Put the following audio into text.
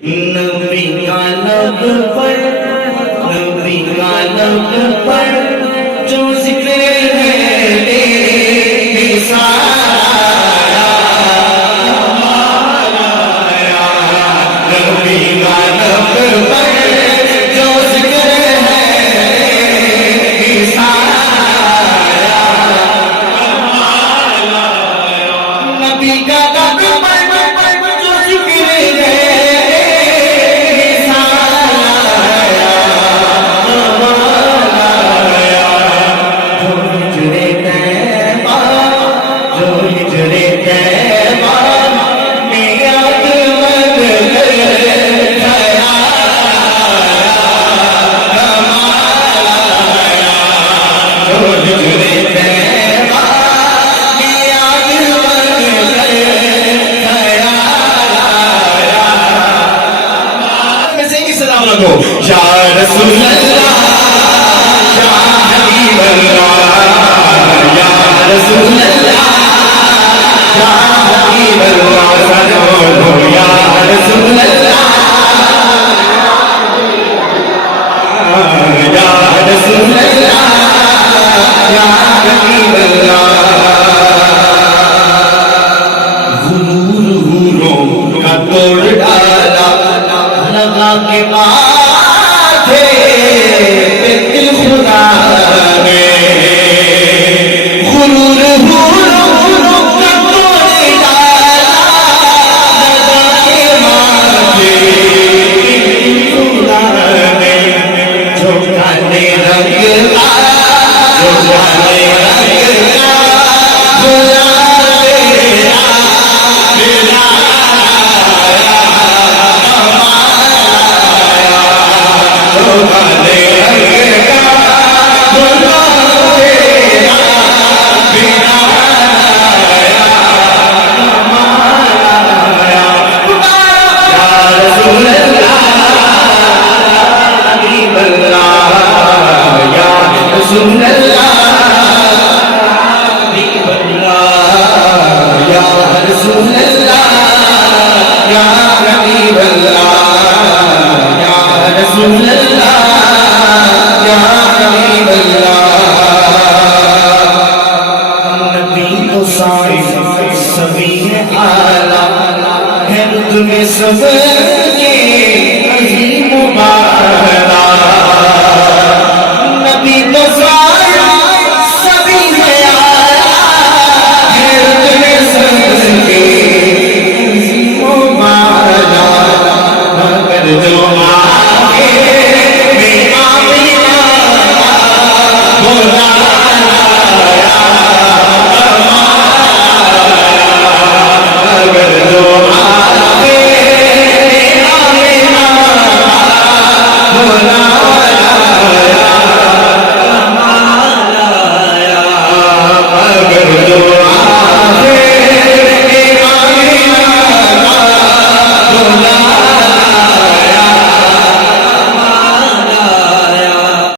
नबी का लब पर, नबी का लब पर जो जिक्र है तेरे साया, नबी का लब पर जो जिक्र है तेरे साया, नबी का लब पर जो जिक्र है या रसूल अल्लाह या हबीब अल्लाह, या रसूल अल्लाह या हबीब अल्लाह, या रसूल अल्लाह या रसूल अल्लाह या हबीब अल्लाह। हुरूरों का तोड़ डाला लगा के माथे पे दिल खुदा ने, गुरूर हुरूरों का तोड़ डाला लगा के माथे पे दिल खुदा ने, जो काले रंग का, जो काले रंग का गुलाब तेरा मेरा में सबके अज़ीम मुबारक, नबी तो सभी है आला, हैरत में सबके अज़ीम मुबारक, मगर जो